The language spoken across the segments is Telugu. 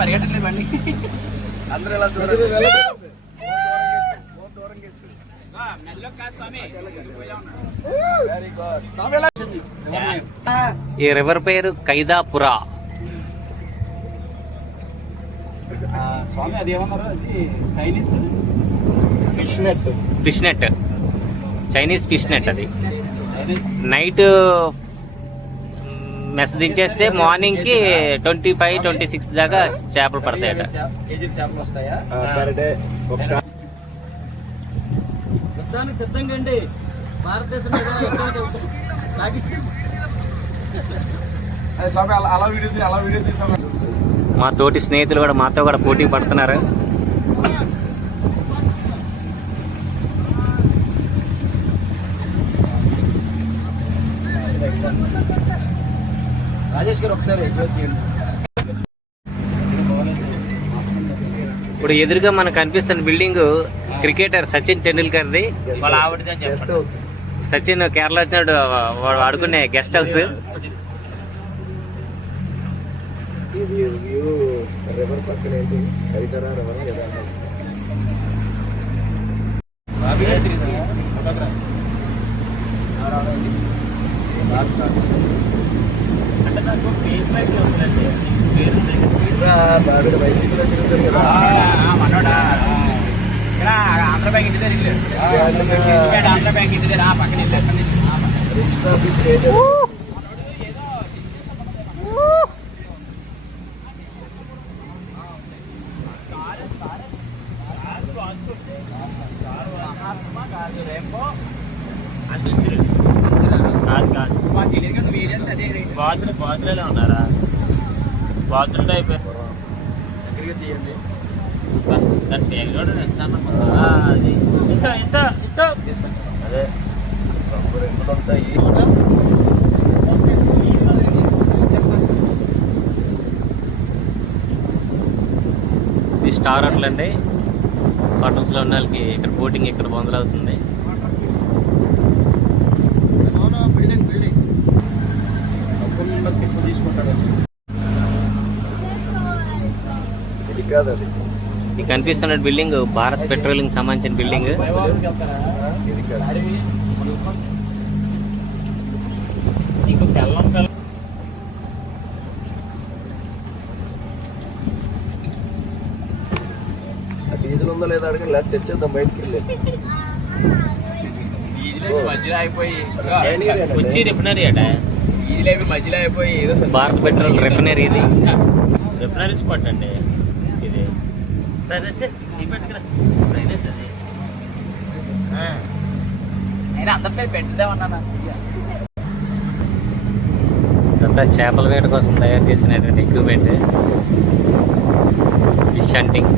పరిగెట్టలేదు బండి. అందరూ ఎలా చూడాలి? ఈ రివర్ పేరు కైదాపురా. స్వామి అది ఏమన్నారు? అది Chinese fish net, Chinese fish net. అది నైట్ మెస్ దించేస్తే మార్నింగ్ కి 25-26 దాకా చేపలు పడతాయట. చేపలు వస్తాయా? యుద్ధానికి సిద్ధంగా అండి భారతదేశం. మా తోటి స్నేహితులు కూడా మాతో కూడా పోటీ పడుతున్నారు. రాజేష్ గారు ఒకసారి ఇప్పుడు ఎదురుగా మనకు కనిపిస్తున్న బిల్డింగ్ క్రికెటర్ సచిన్ టెండూల్కర్ది. వాళ్ళ ఆవిడదని చెప్పాడు. సచిన్ కేరళ వచ్చినాడు, వాడు ఆడుకునే గెస్ట్ హౌస్. అంటే నాకు ఫేస్ మైక్ వస్తుందండి. మనోడా ఇక్కడ ఆంధ్ర బ్యాంక్ ఇంటి దగ్గర ఆంధ్ర బ్యాంక్ ఇంటి దగ్గర పక్కన బాత్రూంలో ఉన్నారా? బాత్రూమ్ అయిపోయారు. అది ఇంకా ఇంత ఇంత అదే ఇది స్టార్ హోటల్ అండి. హోటల్స్లో ఉన్న వాళ్ళకి ఇక్కడ బోటింగ్ ఇక్కడ మొదలవుతుంది. ఈ కనిపిస్తున్న బిల్డింగ్ భారత్ పెట్రోలింగ్ సంబంధించిన బిల్డింగ్. డీజిల్ ఉందో లేదా అడగండి, లేదా తెచ్చేద్దాం బయటికి వెళ్ళి. మధ్యలో అయిపోయి వచ్చి రిఫైనరీ అట. డీజిల్ అయిపోయి మధ్యలో అయిపోయి ఏదో భారత్ పెట్రోల్ రిఫైనరీ. ఇది రిఫైనరీ స్పాట్ అండి. ఇది అందరిపై పెట్టుదామన్నా. ఇదంతా చేపల వేట కోసం తయారు చేసినటువంటి ఎక్విప్మెంట్. Fish hunting.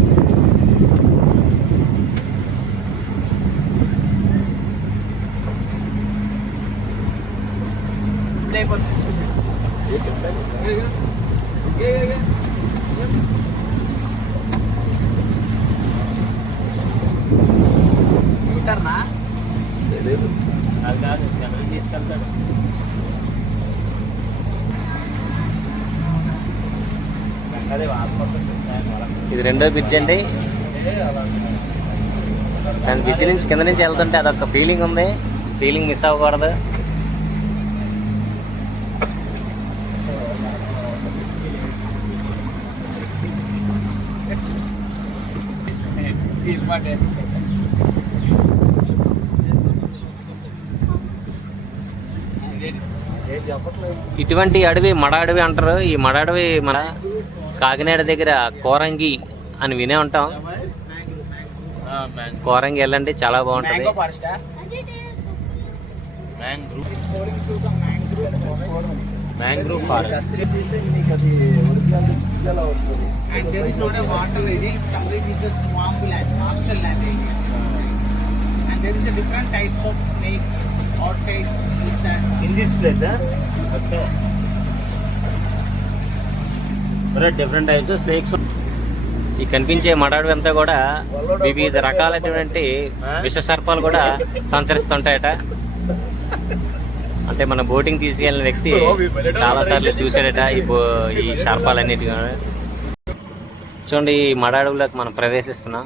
అది కాదు, చంద్రుని తీసుకెళ్తాడు. ఇది రెండో బ్రిడ్జ్ అండి. దాని బ్రిడ్జ్ నుంచి కింద నుంచి వెళ్తుంటే అదొక ఫీలింగ్ ఉంది. ఫీలింగ్ మిస్ అవ్వకూడదు. ఇటువంటి అడవి మడ అడవి అంటారు. ఈ మడ అడవి మన కాకినాడ దగ్గర కోరంగి అని వినే ఉంటాం. కోరంగి వెళ్ళండి, చాలా బాగుంటుంది. Mangrove forest. And there is not a water area, it's completely the swamp land, marshal land area. And there is a different types of snakes, orchids, in this place, okay. There are different types of snakes. ఈ కనిపించే మడాడు అంతా కూడా వివిధ రకాలైనటువంటి విష సర్పాలు కూడా సంచరిస్తుంటాయట. అంటే మన బోటింగ్ తీసుకెళ్ళిన వ్యక్తి చాలా సార్లు చూసాడట ఈ సర్పాలన్నిటి. చూడండి ఈ మడ అడవులకు మనం ప్రవేశిస్తున్నాం.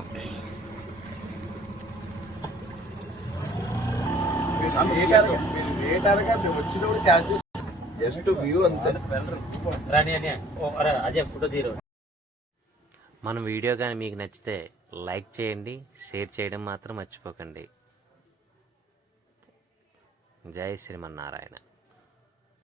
మన వీడియో కానీ మీకు నచ్చితే లైక్ చేయండి, షేర్ చేయడం మాత్రం మర్చిపోకండి. జై శ్రీమన్నారాయణ.